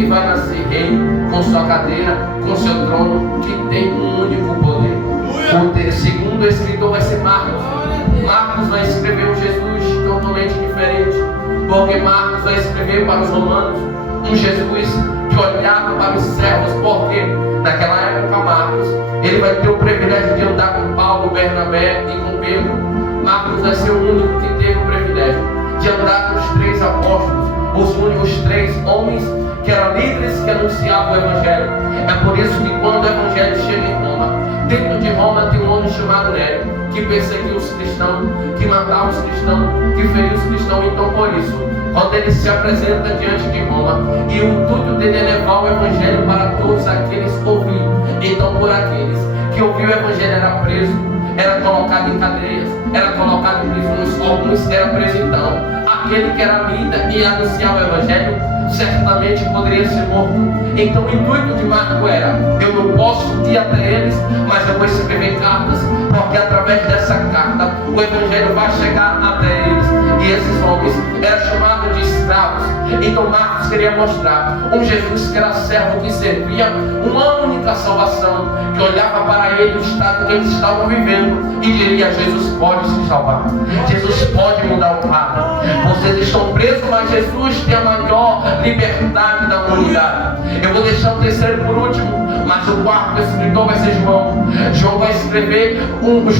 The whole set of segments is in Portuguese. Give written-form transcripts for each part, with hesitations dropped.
que vai nascer rei, com sua cadeira, com seu trono, que tem um único poder. O segundo escritor vai ser Marcos. Marcos vai escrever um Jesus totalmente diferente, porque Marcos vai escrever para os romanos um Jesus que olhava para os servos, porque naquela época Marcos, ele vai ter o privilégio de andar com Paulo, Bernabé e com Pedro. Marcos vai ser o único que teve o privilégio de andar com os 3 apóstolos, os únicos 3 homens que eram líderes que anunciavam o Evangelho. É por isso que quando o Evangelho chega em Roma, dentro de Roma tem um homem chamado Nero, que perseguiu os cristãos, que matava os cristãos, que feriu os cristãos. Então por isso, quando ele se apresenta diante de Roma, e o intuito dele é levar o Evangelho para todos aqueles que ouviram. Então por aqueles que ouviram o Evangelho era preso, era colocado em cadeias, era colocado em prisões, alguns eram presos. Então aquele que era líder e anunciava o Evangelho certamente poderia ser morto. Então o intuito de Marco era: eu não posso ir até eles, mas eu vou escrever cartas, porque através dessa carta o Evangelho vai chegar até eles. E esses homens eram chamados de escravos. Então Marcos queria mostrar um Jesus que era servo, que servia uma única salvação, que olhava para ele, o estado que eles estavam vivendo, e diria: Jesus pode se salvar, Jesus pode mudar o quadro. Vocês estão presos, mas Jesus tem a maior liberdade da humanidade. Eu vou deixar o terceiro por último, mas o quarto escritor vai ser João. João vai escrever um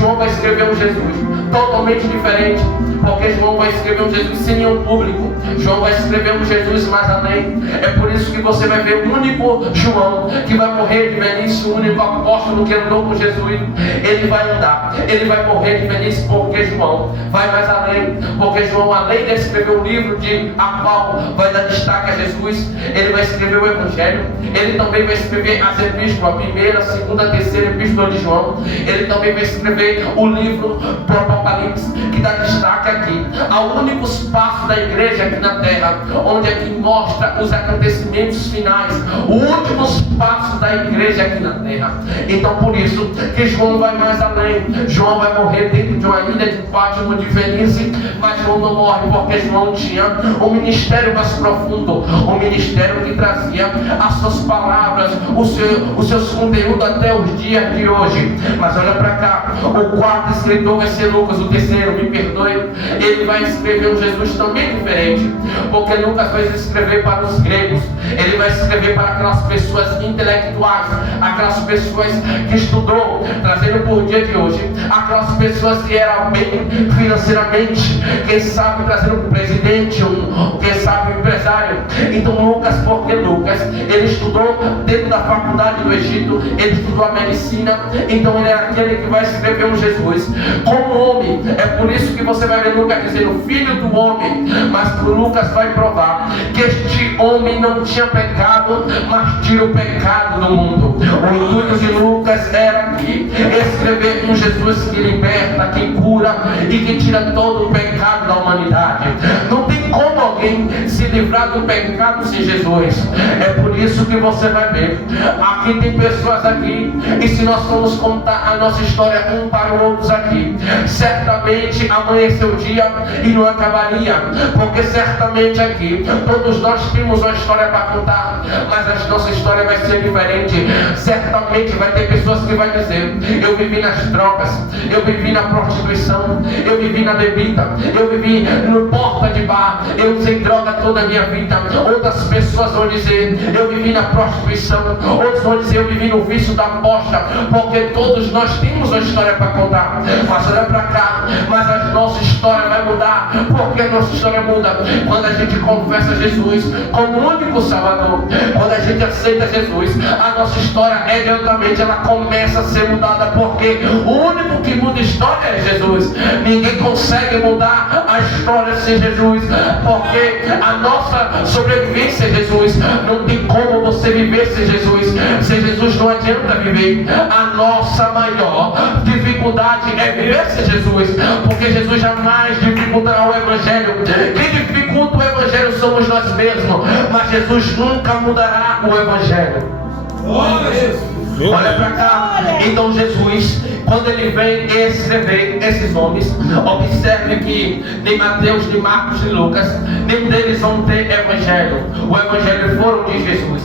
Jesus totalmente diferente, porque João vai escrever um Jesus sem nenhum público. João vai escrever um Jesus mais além. É por isso que você vai ver o único João que vai morrer de velhice, o único apóstolo que andou com Jesus. Ele vai andar, ele vai morrer de velhice, porque João vai mais além. Porque João, além de escrever o livro a qual vai dar destaque a Jesus, ele vai escrever o Evangelho. Ele também vai escrever as epístolas, a primeira, a segunda, a terceira epístola de João. Ele também vai escrever o livro do Apocalipse, que dá destaque aqui ao único espaço da igreja aqui na terra, onde aqui mostra os acontecimentos finais, o último espaço da igreja aqui na terra. Então por isso que João vai mais além. João vai morrer dentro de uma ilha de Pátimo de velhice, mas João não morre, porque João tinha um ministério mais profundo, um ministério que trazia as suas palavras, os seus conteúdos até os dias de hoje. Mas olha para cá, o quarto escritor vai ser Lucas. O terceiro, me perdoe, ele vai escrever um Jesus também diferente, porque Lucas vai escrever para os gregos, ele vai escrever para aquelas pessoas intelectuais, aquelas pessoas que estudou, trazendo por dia de hoje, aquelas pessoas que eram bem financeiramente, quem sabe trazendo um presidente, quem sabe um empresário. Então Lucas, porque Lucas, ele estudou dentro da faculdade do Egito, ele estudou a medicina, então ele é aquele que vai escrever um Jesus como homem. É por isso que você vai ver Lucas dizendo filho do homem, mas Lucas vai provar que este homem não tinha pecado, mas tira o pecado do mundo. O intuito de Lucas era aqui escrever um Jesus que liberta, que cura e que tira todo o pecado da humanidade. Não tem como alguém se livrar do pecado sem Jesus. É por isso que você vai ver, aqui tem pessoas aqui, e se nós formos contar a nossa história um para o outro aqui, certamente amanheceu o dia e não acabaria, porque certamente aqui todos nós temos uma história para contar, mas a nossa história vai ser diferente. Certamente vai ter pessoas que vão dizer: eu vivi nas drogas, eu vivi na prostituição, eu vivi na bebida, eu vivi no porta de bar, eu usei droga toda a minha vida. Outras pessoas vão dizer: eu vivi na prostituição. Outros vão dizer: eu vivi no vício da aposta. Porque todos nós temos uma história para contar. Mas olha para cá, mas a nossa história vai mudar. Porque a nossa história muda quando a gente confessa Jesus como o único Salvador. Quando a gente aceita Jesus, a nossa história imediatamente ela começa a ser mudada, porque o único que muda a história é Jesus. Ninguém consegue mudar a história sem Jesus, porque a nossa sobrevivência é Jesus. Não tem como você viver sem Jesus. Sem Jesus não adianta viver. A nossa maior dificuldade é viver sem Jesus, porque Jesus jamais dificultará o Evangelho. Quem dificulta o Evangelho somos nós mesmos, mas Jesus nunca mudará o Evangelho. Olha para cá. Então Jesus, quando ele vem escrever esses nomes, observe que nem Mateus, nem Marcos, nem Lucas, nenhum deles vão ter evangelho. O evangelho foram de Jesus.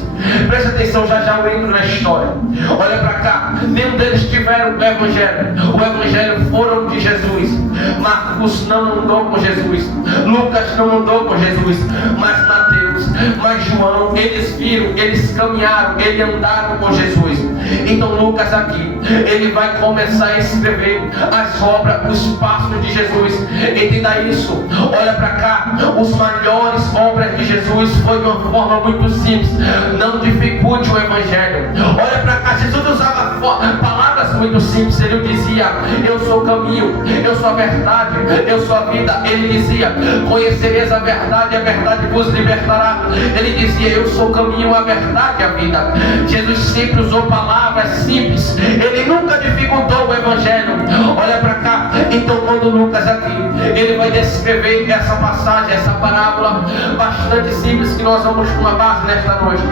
Presta atenção, já eu entro na história. Olha para cá. Nenhum deles tiveram o evangelho. O evangelho foram de Jesus. Marcos não andou com Jesus. Lucas não andou com Jesus. Mas Mateus, mas João, eles viram, eles caminharam, eles andaram com Jesus. Então Lucas aqui, ele vai começar a escrever as obras, os passos de Jesus. Entenda isso. Olha para cá. Os maiores obras de Jesus foi de uma forma muito simples. Não dificulte o evangelho. Olha para cá. Jesus usava palavras muito simples. Ele dizia: eu sou o caminho, eu sou a verdade, eu sou a vida. Ele dizia: conhecereis a verdade vos libertará. Ele dizia: eu sou o caminho, a verdade e a vida. Jesus sempre usou palavras simples. Ele nunca dificultou o evangelho. Olha para cá. Então quando Lucas aqui, ele vai descrever essa passagem, essa parábola bastante simples, que nós vamos com uma base nesta noite.